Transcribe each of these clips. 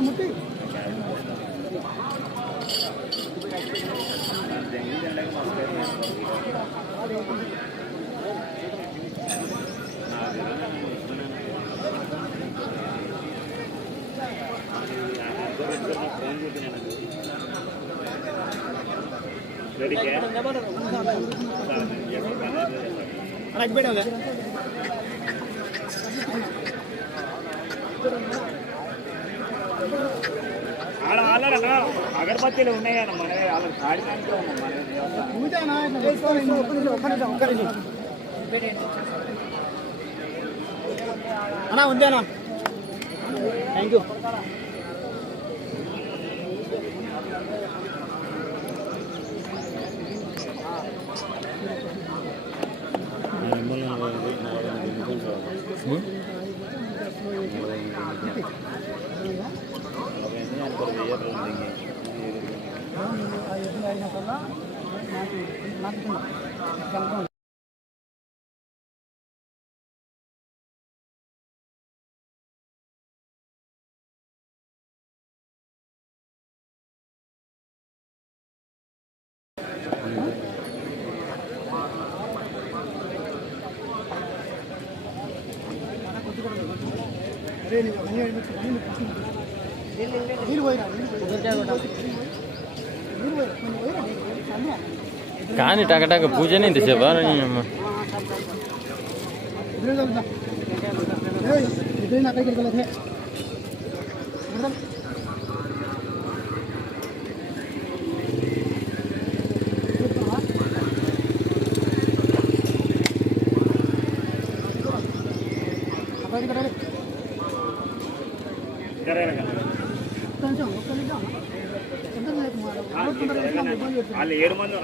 ಮುಟ್ಟಿ ರೆಡಿ ముట్టి ఆడ ఆడ అగరబత్తీలు ఉన్నాయి అన్న మన వాళ్ళకి కాడి పూజనా? ఇట్లా వేసుకోవాలి ఒక్క నిమిషం ఒక్క నిమిషం ఒక్క నిమిషం అన్నా ఉందేనా థ్యాంక్ యూ నీళ్ళు పోయినా కానీ టగటగ పూజనే ఇంత చెప్పారు కొంచెం ఒక్క నిమిషం వాళ్ళు ఏడు మంది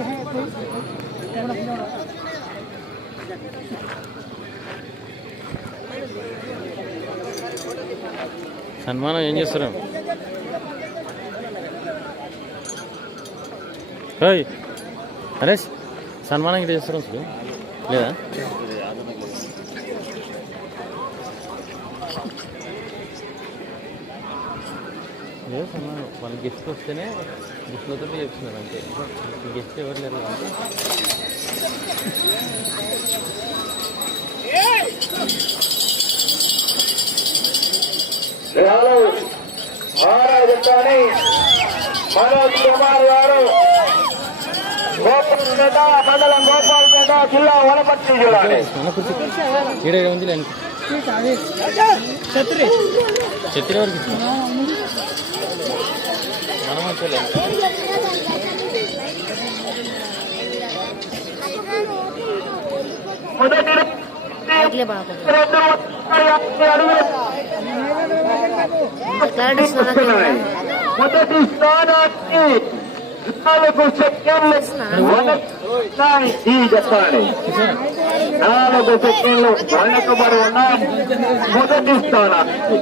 హే, कोई? ఎవడో పిల్లవాడు. సన్మానం ఏం చేస్తారు ఓయ్ హరేష్ సన్మానం ఇట్లా చేస్తారు అసలు లేదా లేదు అన్నాను వాళ్ళు గెస్ట్ వస్తేనే గుట్లతో చెప్తున్నారు అంతే. గెస్ట్ ఎవరు లేరు అంటే మహారాజు కానీ ఉంది క్లారిటీ వస్తున్నాయి. మొదటి స్థానానికి నాలుగు సెకండ్లు వెనక్కున్నాయి ఈ జపాని నాలుగు సెకండ్లు వెనకబడి ఉన్నాయి మొదటి స్థానాన్ని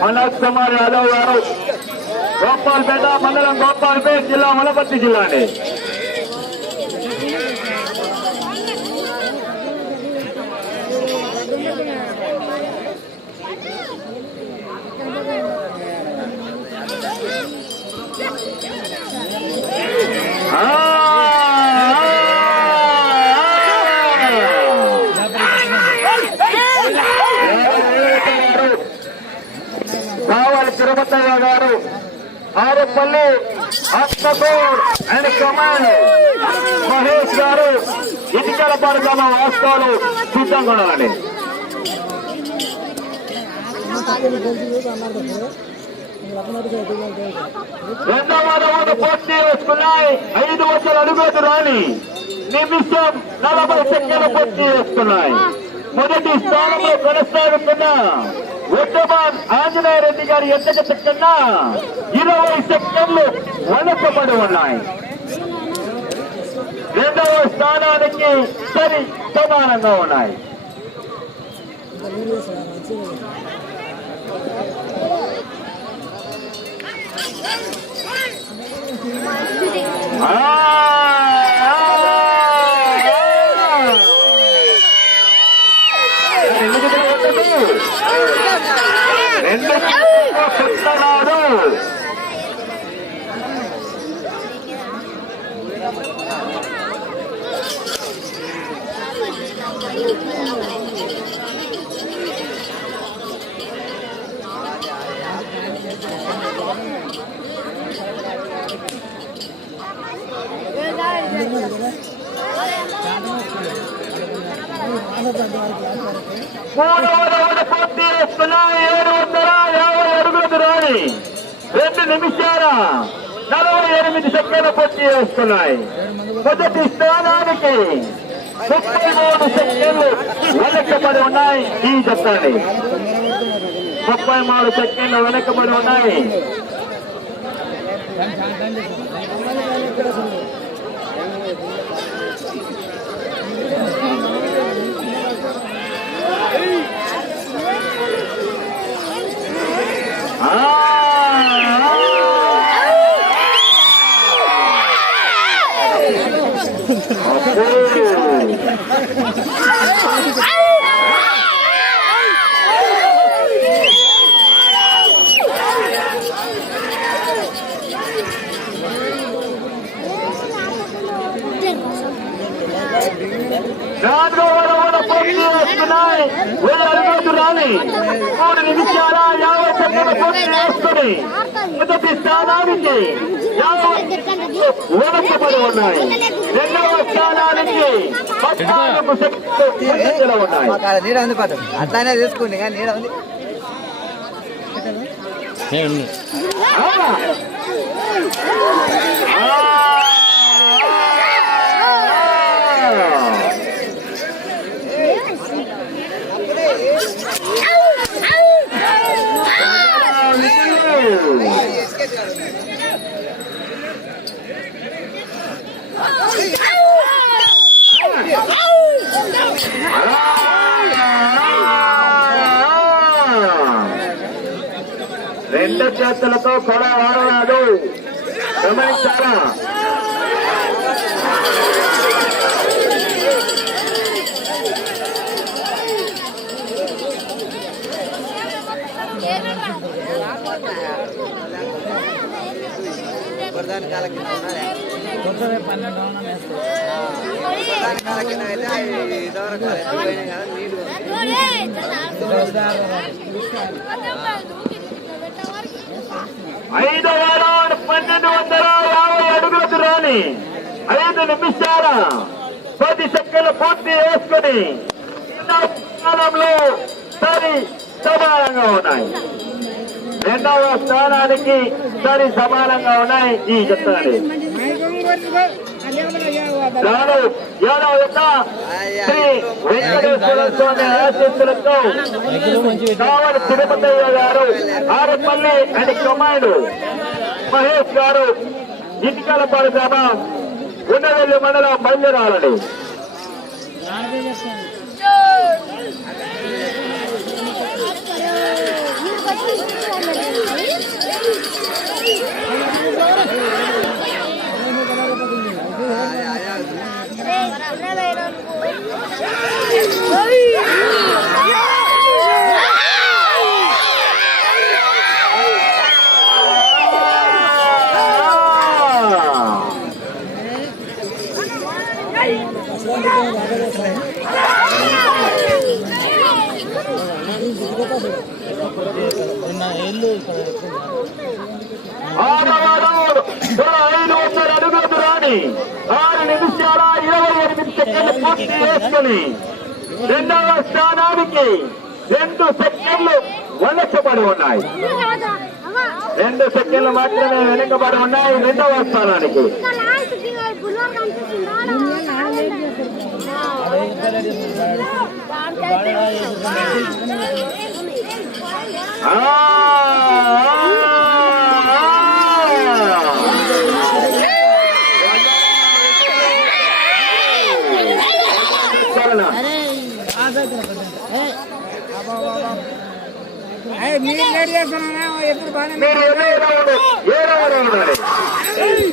మనోజ్ కుమార్ యాదవ్ గారు గోపాల్పేట మండలం గోపాల్పేట జిల్లా వనపర్తి జిల్లా అండి కావాలి గారు ఆరుపల్లి అత్తపూర్ అండ్ కమాండ్. మహేష్ గారు ఇటుకల పరగమ వాస్తవాలు సిద్ధంగా ఉండాలండి రెండవ రౌండ్ పూర్తి ఐదు వందల అడుగులు రాని నిమిషం నలభై సెకండ్లు పోటీ చేసుకున్నాయి మొదటి స్థానంలో కొనసాగుతున్నా ఉత్తమాన్ ఆంజనేయ రెడ్డి గారి ఎంతక కన్నా ఇరవై సెకండ్లు వెనకబడి ఉన్నాయి. రెండవ స్థానానికి సరి సమానంగా ఉన్నాయి. ఆ. చెప్తున్నాడు మూడవ రౌండ్ పూర్తి రెండు నిమిషాల నలభై ఎనిమిది సెకండ్లు పూర్తి చేస్తున్నాయి. మొదటి స్థానానికి ముప్పై మూడు సెకండ్లు వెనకబడి ఉన్నాయి. ఈ చెప్పండి ముప్పై మూడు సెకండ్లు వెనకబడి ఉన్నాయి ఆ, అబ్బో. నాలుగో వరవడ పూర్తి చేసుకున్నాయి వెయ్యి అడుగులు రాని మూడు నిమిషాల యాభై సెకండ్లు పూర్తి చేసుకుని మొదటి స్థానానికి వెనకబడి ఉన్నాయి. రెండవ స్థానానికి నీడ ఉంది అట్లానే కానీ నీడ ఉంది. ఏ ఉంది ఆ! ఆ! రెండు చేతులతో కొడ వాడరాదు. గమనించారా ప్రధాని కాల కింద ఉన్నారే? ప్రధాని కాల కింద అయితే నీళ్ళు. ఐదు వేల పన్నెండు వందల యాభై అడుగులకు రాని ఐదు నిమిషాల పది సెకండ్లు పూర్తి చేసుకుని స్థానంలో సరి సమానంగా ఉన్నాయి. రెండవ స్థానానికి సరి సమానంగా ఉన్నాయి. ఈ చెప్తాను. రాను ఏడవ యొక్క శ్రీ వెంకటేశ్వర స్వామి ఆశీస్సులతో కావల తిరుపతయ్య గారు ఆరపల్లి అని కమాండ్ మహేష్ గారు ఇటుకలపాడు గ్రామం ఉండవెల్లి మండలం బయలుదేరాలని ఆరవ రౌండ్ ఐదు వందల అడుగులకు రాని ఆరు నిమిషాల ఇరవై ఎనిమిది సెకండ్లు పూర్తి చేసుకుని రెండవ స్థానానికి రెండు సెకండ్లు వెనకబడి ఉన్నాయి. రెండు సెకండ్లు మాత్రమే వెనకబడి ఉన్నాయి రెండవ స్థానానికి. ఆ, మీరు లేట్ చేస్తున్నా ఎప్పుడు బాగానే మీరు ఎన్నో రౌండ్ ఏడవ రౌండ్ అండి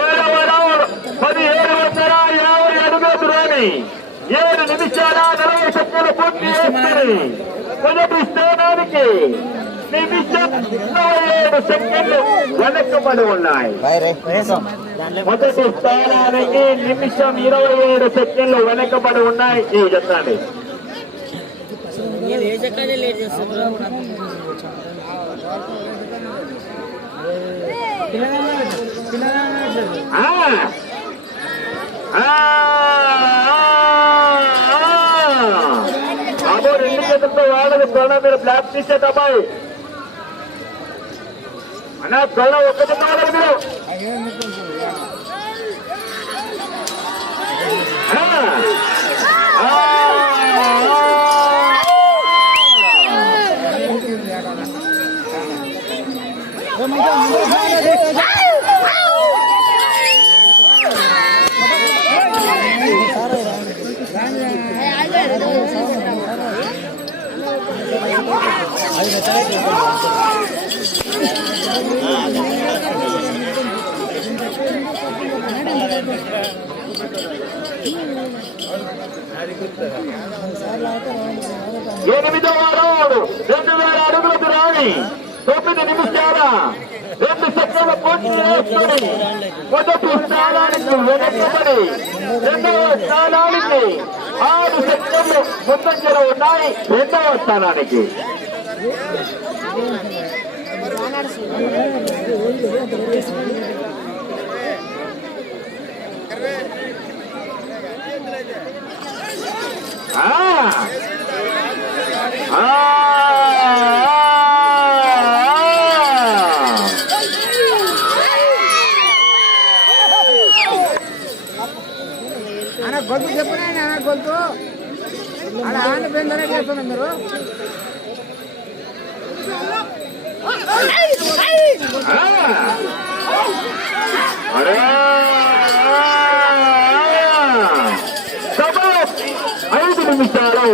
ఏడవ రౌండ్ పదిహేడు వందల యాభై అడుగుల దూరాన్ని ఏడు నిమిషాల నలభై సెకండ్లు పూర్తి చేసుకుని మొదటి స్థానానికి నిమిషం ఇరవై ఏడు సెకండ్లు వెనకబడి ఉన్నాయి. మొదటి స్థానానికి నిమిషం ఇరవై ఏడు సెకండ్లు వెనకబడి ఉన్నాయి. లేట్ చేస్తారు ఆ! రెండు చేతులతో వాడదు ప్రణవ్ మీరు బ్లాక్ తీసే తప్పాయి అన్న ప్రణవ్ ఒక్క చెత్త మీరు ఆ! ఆ! ఎనిమిదవ రౌండ్ రెండు వేల అడుగుల దూరాన్ని తొమ్మిది రెండు సెకండ్ల పోటీ చేసుకుని మొదటి స్థానానికి వెనకబడి రెండవ స్థానానికి ఆరు సెకండ్లు ముందంజలో ఉన్నాయి. రెండవ స్థానానికి. ఆ! గొంతు చెప్పినా గొంతు అలా ఆంధ్ర బెందరే చేస్తున్నాం మీరు! ఐదు నిమిషాలు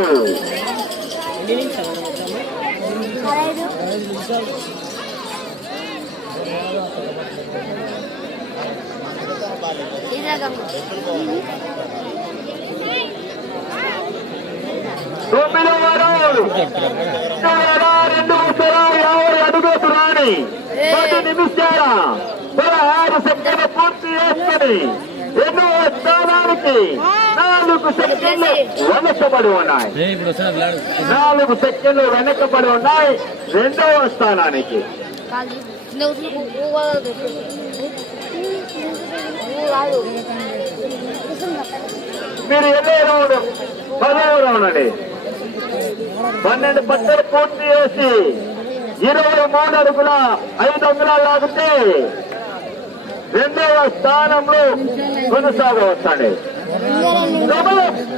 తొమ్మిదవ రౌండ్ రెండు వందల యాభై అడుగుల దూరాన్ని పది నిమిషాల పదహారు సెకండ్లు పూర్తి చేసుకుని రెండవ స్థానానికి నాలుగు సెకండ్లు వెనకబడి ఉన్నాయి. నాలుగు సెకండ్లు వెనకబడి ఉన్నాయి. రెండవ స్థానానికి. మీరు ఎన్నో రౌండ్ పదవ రౌండ్ అండి. పన్నెండు పట్టలు పూర్తి చేసి ఇరవై మూడు అడుగుల ఐదు అంగుళాలు లాగితే రెండవ స్థానంలో కొనసాగవచ్చండి.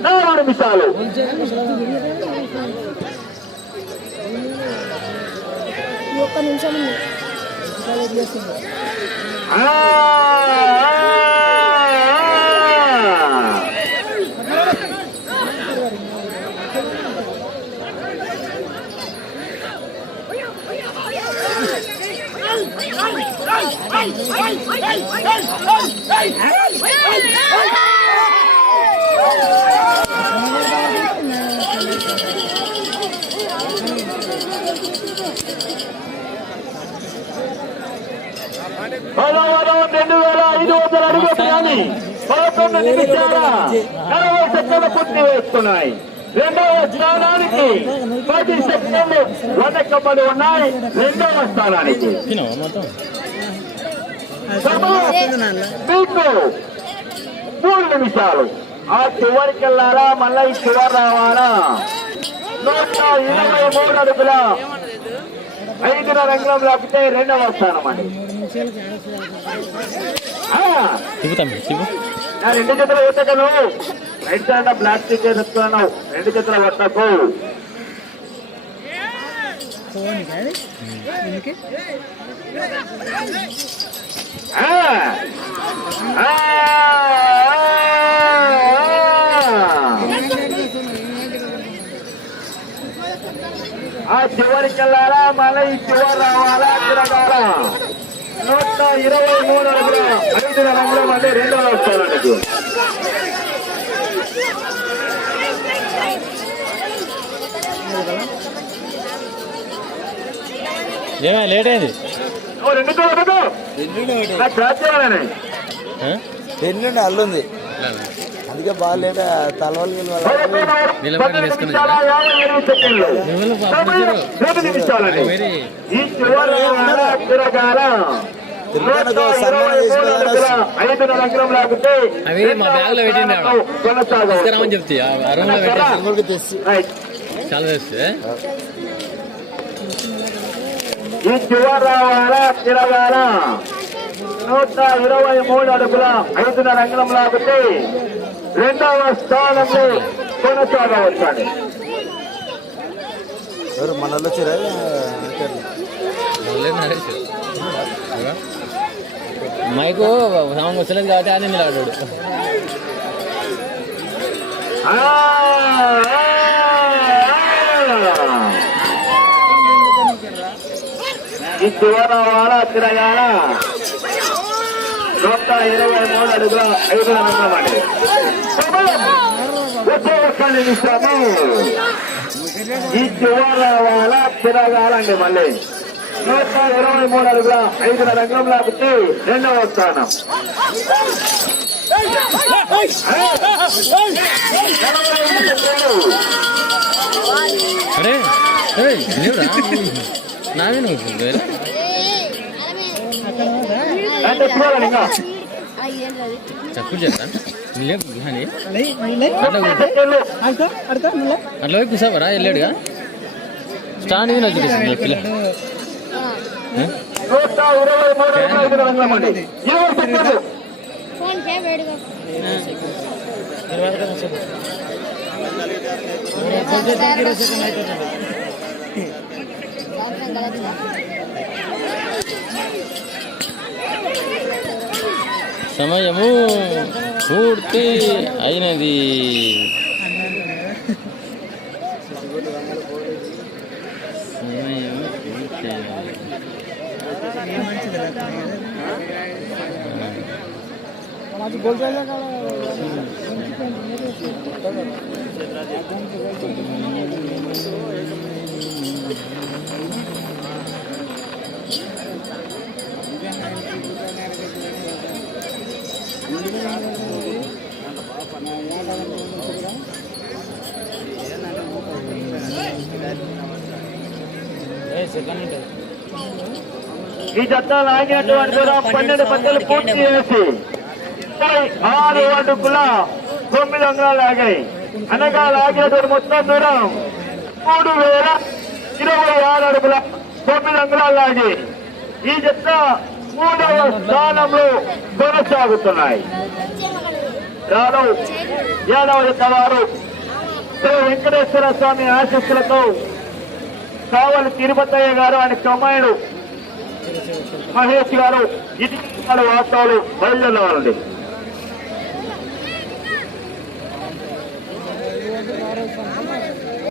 నాలుగు నిమిషాలు. ఒక్క నిమిషం ఉంది ఆ, ఆ, ఆ. పదవ రౌండ్ వేల ఐదు వందల అడుగులు కానీ పదకొండు నిమిషాల నలభై సెకండ్లు పూర్తి వేస్తున్నాయి రెండవ స్థానానికి పది సెకండ్లు వెనకబడి ఉన్నాయి రెండవ స్థానానికి మీకు మూడు నిమిషాలు ఆ చివరికి వెళ్ళాలా మళ్ళీ ఈ చివరి రావాలా నూట ఇరవై మూడు అడుగుల ఐదున రంగం లాగితే రెండవ స్థానం అండి నా రెండు చేతుల కొట్టకను రైట్ సైడ్ బ్లాక్ టికెట్ చెప్తున్నావు రెండు చేతుల కొట్టకు ఆ, ఆ, చివరికి వెళ్ళాలా మళ్ళీ ఈ చివరి రావాలా తిరగాలా? నూట ఇరవై మూడు అడుగుల. ఐదు రంగులు మళ్ళీ రెండవ వస్తానండి ఏమే లేట్ అయింది? అల్లుంది. అందుకే బాగాలేట తలవలు అవి మా బ్యాగ్లో పెట్టిండే చెప్తే. లో పెట్టేసి. చాలా తెస్తే ఈ చివరి రావాలా తిరగాల నూట ఇరవై మూడు అడుగుల ఐదున రంగం లాగితే రెండవ స్థానంలో కొనసాగవచ్చండి ఎవరు మన వాళ్ళు వచ్చారా లేదు నరేష్ ఇదిగో. మైకు సాంగ్ వస్తలేదు కాబట్టి అని నిలబడ్డాడు ఈ చివర తిరగాల. నూట ఇరవై మూడు అడుగుల ఐదు రంగం అండి ఒకే ఒక్క నిమిషము ఈ చివర వాడ తిరగాలండి మళ్ళీ. నూట ఇరవై మూడు అడుగుల ఐదు రంగం లాగితే రెండవ స్థానం. అరే అరే నావే లేవు కానీ అట్లా కూర్చోవరా? వెళ్ళాడుగా? స్టాండ్ మీద వచ్చి పిల్ల. ఇరవై మూడు ఐదు రంగం అండి ఇరవై సెకండ్లు ఫోన్ పే వేడుగా సమయము పూర్తి అయినది సమయం పూర్తి అయినది. ఈ జత ఆగినటువంటి పన్నెండు పద్దెలు పూర్తి చేసి ఆరు అడుగుల తొమ్మిది అంగాలు ఆగాయి. అనగా లాగినటువంటి మొత్తం దూరం మూడు వేల ఇరవై ఆరు అడుగుల తొమ్మిది అంగుళాలు లాగి ఈ జత మూడవ స్థానంలో కొనసాగుతున్నాయి. రాను ఏడవ జత వారు శ్రీ వెంకటేశ్వర స్వామి ఆశీస్సులతో కావలి తిరుపతయ్య గారు ఆయన తమ్మాయుడు మహేష్ గారు ఇది వాస్తవాలు వార్తలు బయలుదేరాలండి